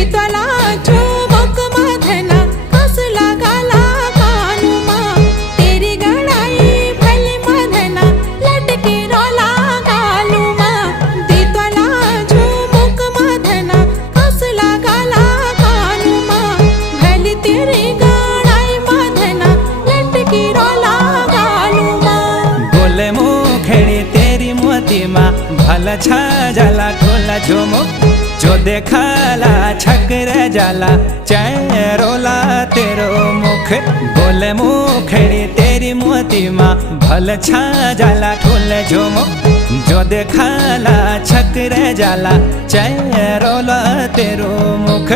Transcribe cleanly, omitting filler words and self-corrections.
दीतला चुमुक मधना कसला गाला कानुमा तेरी गड़ाई भली मधना लटकी रोला गालुमा दीतला चुमुक मधना कसला गाला कानुमा भली तेरी गड़ाई मधना लटकी रोला गालुमा गोले मुखेड़ी तेरी मोती माँ भला छा जाला ढोला झुमुक जो देखला छकर जाला चैरोला तेरो मुख बोले मुखेड़ी तेरी मोती माँ भल छा जाला ढोल झुमुक जो देखला छकर जाला चैरोला तेरो मुख।